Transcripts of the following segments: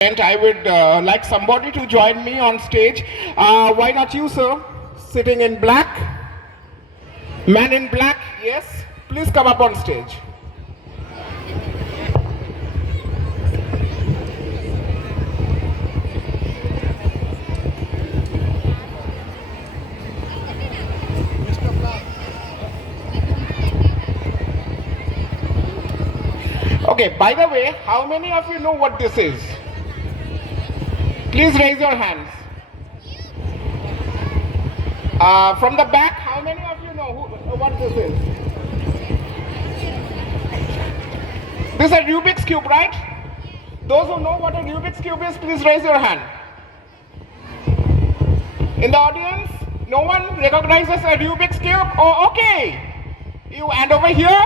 And I would like somebody to join me on stage. Why not you, sir? Sitting in black. Man in black, yes. Please come up on stage. Okay, by the way, how many of you know what this is? Please raise your hands. From the back, how many of you know what this is? This is a Rubik's Cube, right? Those who know what a Rubik's Cube is, please raise your hand. In the audience, no one recognizes a Rubik's Cube? Oh, okay. And over here?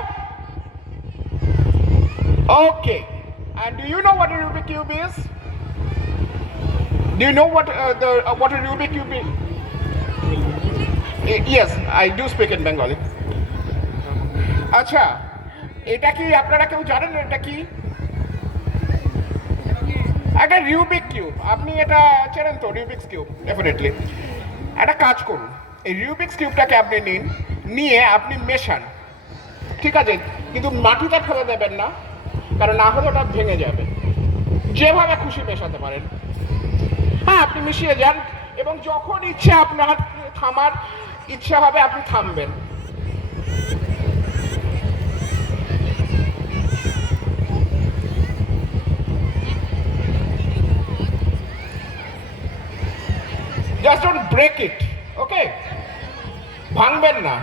Okay. And do you know what a Rubik's Cube is? Do you know what what a Rubik's Cube is? Yes, I do speak in Bengali. আচ্ছা, এটা কি আপনারা কেউ জানেন এটা কি? একটা রিউবিক cube. আপনি এটা চেনেন তো রিউবিক্স কিউব? ডেফিনেটলি। একটা কাজ করুন, এই রিউবিক্স কিউবটাকে আপনি নিন, নিয়ে আপনি মেশান, ঠিক আছে? কিন্তু মাটিতে ফেলে দেবেন না, কারণ না হলে ওটা ভেঙে যাবে। যেভাবে খুশি মেশাতে পারেন। হ্যাঁ, আপনি মিশিয়ে যান এবং যখন ইচ্ছা আপনার থামার ইচ্ছা হবে আপনি থামবেন। জাস্ট ডোন্ট ব্রেক ইট, ওকে? ভাঙবেন না।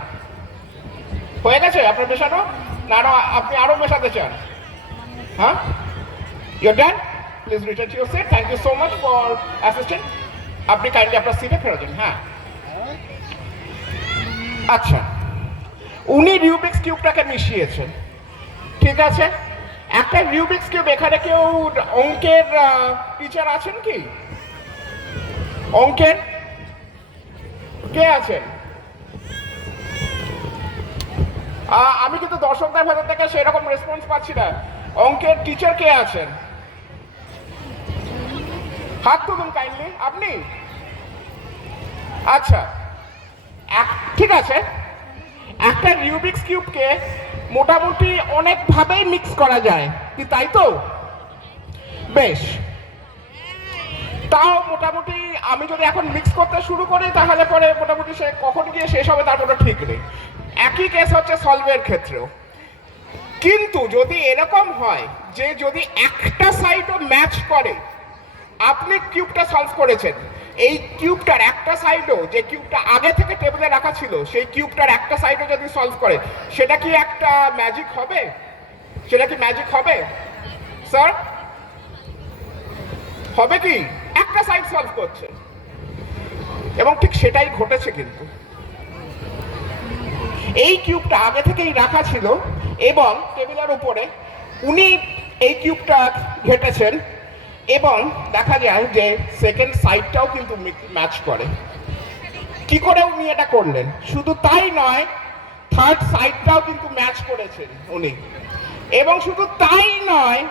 হয়ে গেছে আপনার মেশানো? না আপনি আরো মেশাতে চান? হ্যাঁ, you're done. Please return to your seat. Thank you so much for assistant. আপনি কাইন্ডলি আপনার সিটে ফেরত যান। হ্যাঁ, আচ্ছা, উনি রিউবিক্স কিউবটাকে মিশিয়েছেন, ঠিক আছে? একটা রিউবিক্স কিউব, এখানে কেউ অঙ্কের টিচার আছেন কি? অঙ্কের কে আছেন? আমি কিন্তু দর্শকদের ভেতর থেকে সেরকম রেসপন্স পাচ্ছি না। অঙ্কের টিচার কে আছেন? হাত তুলুন কাইন্ডলি। আপনি? আচ্ছা, ঠিক আছে। একটা রিউবিক্স কিউবকে মোটামুটি অনেকভাবেই মিক্স করা যায়, কি তাই তো? বেশ, তাও মোটামুটি আমি যদি এখন মিক্স করতে শুরু করি তাহলে পরে মোটামুটি সে কখন গিয়ে শেষ হবে তার কোনো ঠিক নেই। একই কেস হচ্ছে সলভের ক্ষেত্রেও। কিন্তু যদি এরকম হয় যে যদি একটা সাইডও ম্যাচ করে, আপনি কিউবটা সলভ করেছেন, এই কিউবটার একটা সাইডও, যে কিউবটা আগে থেকে টেবিলে রাখা ছিল সেই কিউবটার একটা সাইডও যদি সলভ করে, সেটা কি একটা ম্যাজিক হবে? সেটা কি ম্যাজিক হবে স্যার? হবে কি? একটা সাইড সলভ করছে এবং ঠিক সেটাই ঘটেছে। কিন্তু এই কিউবটা আগে থেকেই রাখা ছিল এবং টেবিলের উপরে উনি এই কিউবটা ঘেটেছেন এবং দেখা যায় যে সেকেন্ড সাইডটাও কিন্তু ম্যাচ করে। কি করে উনি এটা করলেন? শুধু তাই নয়, থার্ড সাইডটাও কিন্তু ম্যাচ করেছেন উনি, এবং শুধু তাই নয়,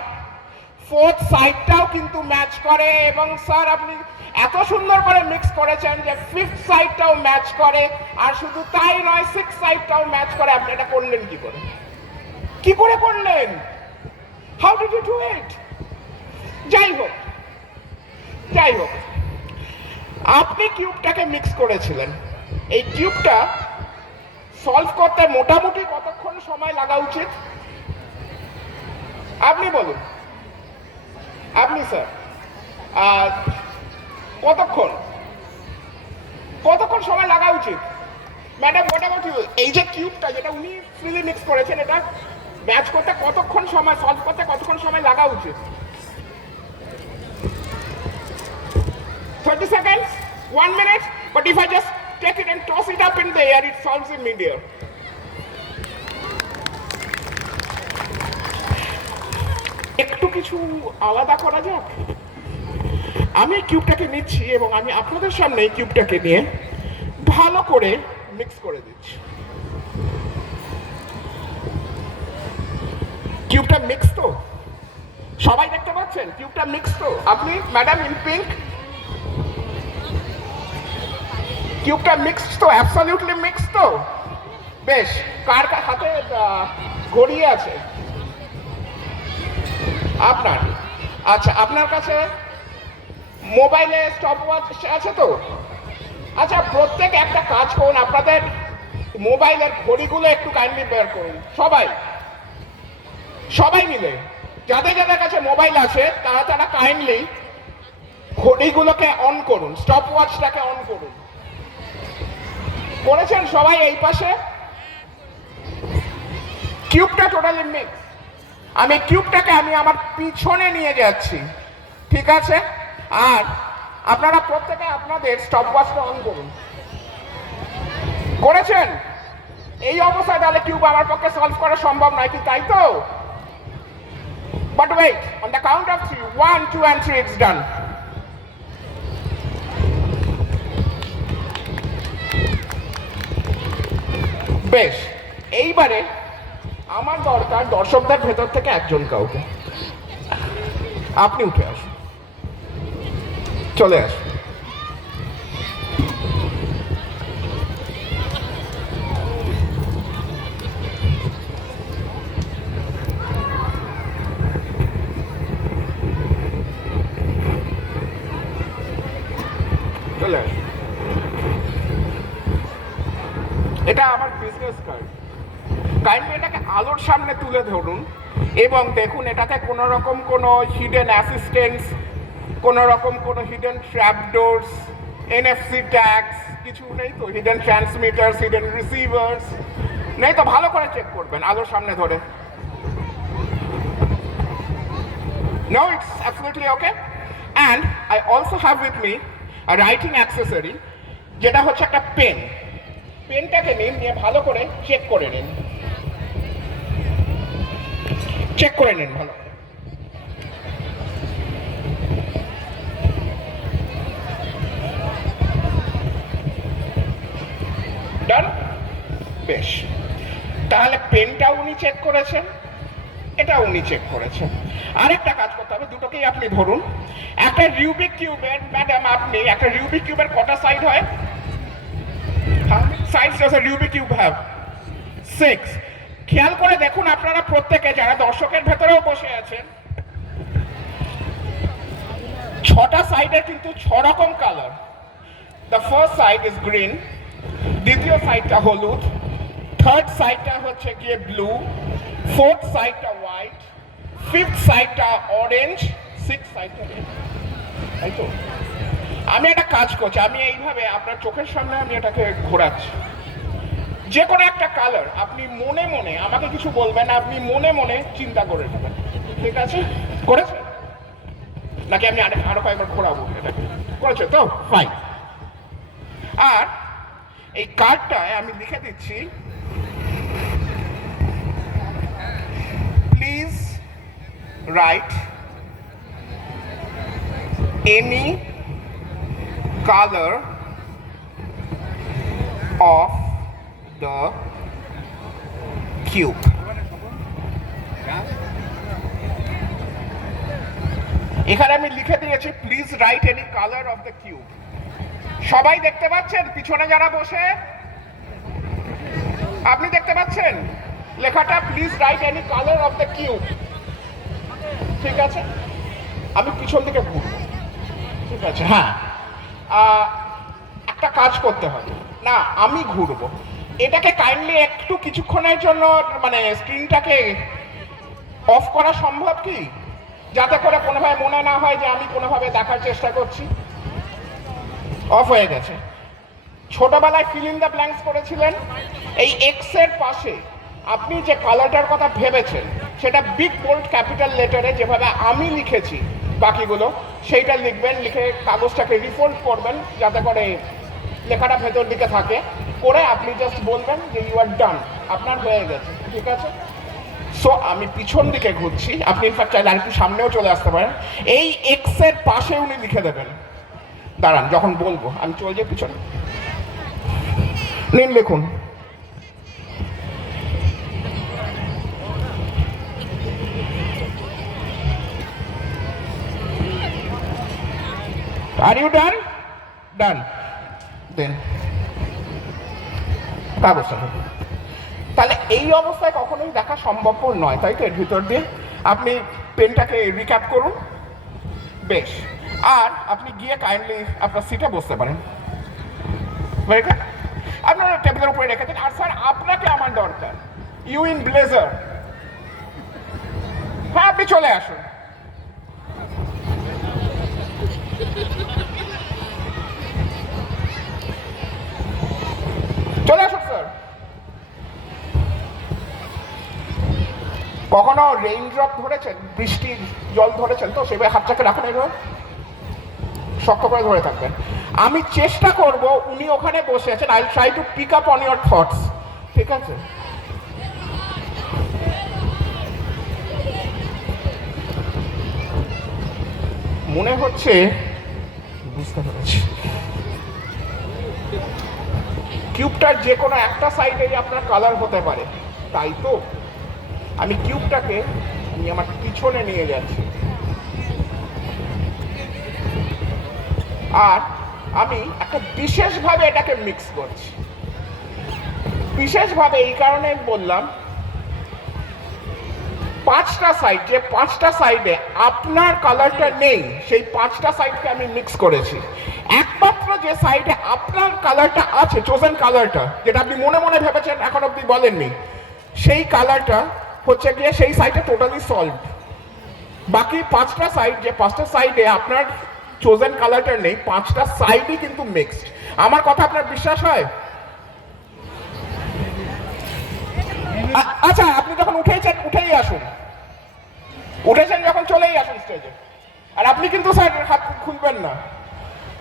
ফোর্থ সাইডটাও কিন্তু ম্যাচ করে। এবং স্যার আপনি এত সুন্দর করে মিক্স করেছেন যে ফিফথ সাইডটাও ম্যাচ করে, আর শুধু তাই নয়, সিক্স সাইডটাও ম্যাচ করে। আপনি এটা করলেন কি করে? কি করে করলেন? How did you do it? যাই হোক, যাই হোক, আপনি কিউবটাকে মিক্স করেছিলেন। এই কিউবটা সলভ করতে মোটামুটি কতক্ষণ সময় লাগা উচিত? আপনি বলুন। আপনি স্যার কতক্ষণ কতক্ষণ সময় লাগা উচিত? Madam what about you? এই যে কিউবটা যেটা উনি ফ্রিলি মিক্স করেছেন, এটা ম্যাচ করতে কতক্ষণ সময়, সলভ করতে কতক্ষণ সময় লাগা উচিত? 30 seconds? 1 minute? But if I just take it and toss it up in the air, it solves in mid-air. একটু কিছু আলাদা করা যাক। আমি কিউবটাকে নিচ্ছি এবং আমি আপনাদের সামনে এই কিউবটাকে নিয়ে ভালো করে মিক্স করে দিচ্ছি। কিউবটা মিক্স তো? সবাই দেখতে পাচ্ছেন কিউবটা মিক্স তো? আপনি ম্যাডাম ইন পিঙ্ক, কিউবটা মিক্স তো? অ্যাবসলিউটলি মিক্স তো? বেশ, কার হাতে ঘড়ি আছে? আপনার। আচ্ছা, আপনার কাছে মোবাইলে স্টপ ওয়াচ আছে তো? আচ্ছা, প্রত্যেক একটা কাজ করুন, আপনাদের মোবাইলের ঘড়িগুলো একটু কাইন্ডলি বের করুন। সবাই সবাই মিলে, যাদের যাদের কাছে মোবাইল আছে তারা তারা কাইন্ডলি ঘড়িগুলোকে অন করুন, স্টপ ওয়াচটাকে অন করুন। করেছেন সবাই? এই পাশে কিউবটা টোটালি মিক্স। আমি কিউবটাকে আমার পিছনে নিয়ে যাচ্ছি, ঠিক আছে? আর আপনারা প্রত্যেকে আপনাদের স্টপ ওয়াচটা অন করুন। করেছেন? এই অবস্থায় তাহলে কিউব আমার পক্ষে সলভ করা সম্ভব নয়, কি তাই তো? But wait, on the count of 3, 1, 2 and 3, it's done. বেশ, এইবারে আমার দরকার দর্শকদের ভেতর থেকে একজন কাউকে। আপনি উঠে আসুন, চলে আসুন। চলে আসুন। এটা আমার বিজনেস কার্ড। কাইন্ডলি এটাকে আলোর সামনে তুলে ধরুন এবং দেখুন এটাতে কোনো রকম কোনো হিডেন অ্যাসিস্ট্যান্স, কোনো রকম কোনো হিডেন ট্র্যাপডোরস, এনএফসি ট্যাগস কিছু নেই তো? হিডেন ট্রান্সমিটার্স, হিডেন রিসিভার্স নেই তো? ভালো করে চেক করবেন আলোর সামনে ধরে। No, it's absolutely okay. And I also have with me a writing accessory, যেটা হচ্ছে একটা পেন। পেনটাকে নিয়ে ভালো করে চেক করে নিন, চেক করে নিন ভালো। ডান? বেশ, তাহলে পেনটাও উনি চেক করেছেন, এটা উনি চেক করেছেন। আরেকটা কাজ করতে হবে, দুটোকেই আপনি ধরুন। একটা রিউবিক কিউবের, ম্যাডাম আপনি একটা রিউবিক কিউবের কটা সাইড হয়? How many sides does a Rubik cube have? 6. খেয়াল করে দেখুন আপনারা প্রত্যেকে যারা দর্শকের ভেতরেও বসে আছেন, 6টা সাইডের কিন্তু 6 রকম colour. The first side is green, দ্বিতীয় সাইডটা হলুদ, থার্ড সাইডটা হচ্ছে গিয়ে ব্লু, ফোর্থ সাইডটা হোয়াইট, ফিফথ সাইডটা অরেঞ্জ, সিক্স সাইডটা রেড। তাই তো? আমি একটা কাজ করছি, আমি এইভাবে আপনার চোখের সামনে আমি এটাকে ঘোরাচ্ছি। যে কোনো একটা কালার আপনি মনে মনে, আমাকে কিছু বলবেন না, আপনি মনে মনে চিন্তা করে নেবেন, ঠিক আছে? করেছে নাকি আমি আরো কয়েকবার ঘোরাবো এটাকে? করেছে তো? ফাইন। আর এই কার্ডটায় আমি লিখে দিচ্ছি, please write any color of the cube. এখানে আমি লিখে দিয়েছি please write any colour of the cube. সবাই দেখতে পাচ্ছেন? পিছনে যারা বসে আপনি দেখতে পাচ্ছেন লেখাটা please write any colour of the cube, ঠিক আছে? আমি পিছন দিকে ঘুরবো, ঠিক আছে? হ্যাঁ, একটা কাজ করতে হবে না, আমি ঘুরবো। এটাকে কাইন্ডলি একটু কিছুক্ষণের জন্য মানে স্ক্রিনটাকে অফ করা সম্ভব কি? যাতে করে কোনোভাবে মনে না হয় যে আমি কোনোভাবে দেখার চেষ্টা করছি। অফ হয়ে গেছে। ছোটবেলায় ফিল ইন দ্য ব্ল্যাঙ্কস করেছিলেন, এই এক্স এর পাশে আপনি যে কালারটার কথা ভেবেছেন সেটা বিগ বোল্ড ক্যাপিটাল লেটারে যেভাবে আমি লিখেছি বাকিগুলো সেইটা লিখবেন, লিখে কাগজটাকে রিফোল্ড করবেন যাতে করে লেখাটা ভেতর দিকে থাকে, করে আপনি জাস্ট বলবেন যে ইউ আর ডান, আপনার হয়ে গেছে, ঠিক আছে? সো আমি পিছন দিকে ঘুরছি, আপনি ইনফ্যাক্ট চাইলে আরেকটু সামনেও চলে আসতে পারেন। এই এক্স এর পাশে উনি লিখে দেবেন, দাঁড়ান যখন বলবো আমি চলে যাই পিছনে, নিন লিখুন আর ইউ ডান? ডান। দেন কাগজটা দেন। তাহলে এই অবস্থায় কখনোই দেখা সম্ভবপর নয়, তাই তো? এর ভিতর দিয়ে আপনি পেনটাকে রিক্যাপ করুন। বেশ, আর আপনি গিয়ে কাইন্ডলি আপনার সিটে বসতে পারেন। Very good. আপনার টেবিলের উপরে রেখে দিন। আর স্যার, আপনাকে আমার দরকার, ইউ ইন ব্লেজার। হ্যাঁ, আপনি চলে আসুন। চলে আসুন স্যার। কখনো রেইন ড্রপ ধরেছেন? বৃষ্টির জল ধরেছেন তো? সেভাবে হাতটাকে রাখুন, এভাবে শক্ত করে ধরে থাকবেন। আমি চেষ্টা করব, উনি ওখানে বসে আছেন, I try to pick up on your thoughts. ঠিক আছে? মনে হচ্ছে বুঝতে পেরেছি। কিউবটার যে কোনো একটা সাইডেই আপনার কালার হতে পারে, তাই তো? আমি কিউবটাকে আমার পিছনে নিয়ে যাচ্ছি, আর আমি একটা বিশেষভাবে এটাকে মিক্স করছি। বিশেষভাবে এই কারণে বললাম, পাঁচটা সাইড, যে পাঁচটা সাইডে আপনার কালারটা নেই, সেই পাঁচটা সাইডকে আমি মিক্স করেছি। একমাত্র যে সাইডে আপনার কালারটা আছে, চোজেন কালারটা, যেটা আপনি মনে মনে ভেবেছেন এখন অব্দি বলেননি, সেই কালারটা হচ্ছে গিয়ে সেই সাইডে টোটালি সলভ। বাকি পাঁচটা সাইড, যে পাঁচটা সাইডে আপনার চোজেন কালারটা নেই, পাঁচটা সাইডই কিন্তু মিক্সড। আমার কথা আপনার বিশ্বাস হয়? আচ্ছা, আপনি যখন উঠেছেন, উঠেই আসুন। উঠেছেন যখন, চলেই আসুন স্টেজে। আর আপনি কিন্তু স্যার হাত খুলবেন না,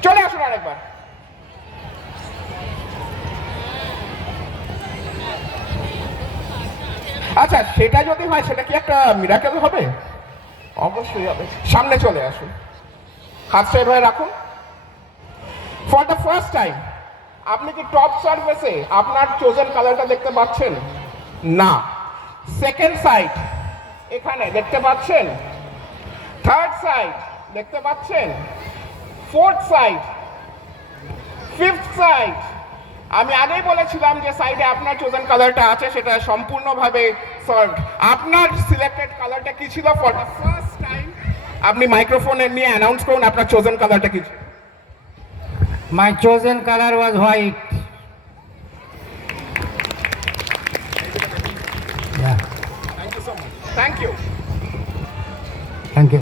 চলে আসুন আরেকবার। আচ্ছা, সেটা যদি হয়, সেটা কি একটা মিরাকেল হবে? অবশ্যই হবে। সামনে চলে আসুন, হাত সাইড হয়ে রাখুন। ফর দ্য ফার্স্ট টাইম আপনি কি টপ সারফেসে আপনার চোজেন কালারটা দেখতে পাচ্ছেন? না। সেকেন্ড সাইড এখানে দেখতে পাচ্ছেন? থার্ড সাইড দেখতে পাচ্ছেন? Fourth side, fifth side. আমি আগেই বলেছিলাম যে সাইডে আপনার চোজেন কালারটা আছে, সেটা সম্পূর্ণভাবে সলভড। আপনার সিলেক্টেড কালারটা কি ছিল? ফর দ্য ফার্স্ট টাইম আপনি মাইক্রোফোনে নিয়ে অ্যানাউন্স করুন আপনার চোজেন কালারটা কি ছিল। My chosen color was white. Yeah. Thank you so much. Thank you. Thank you.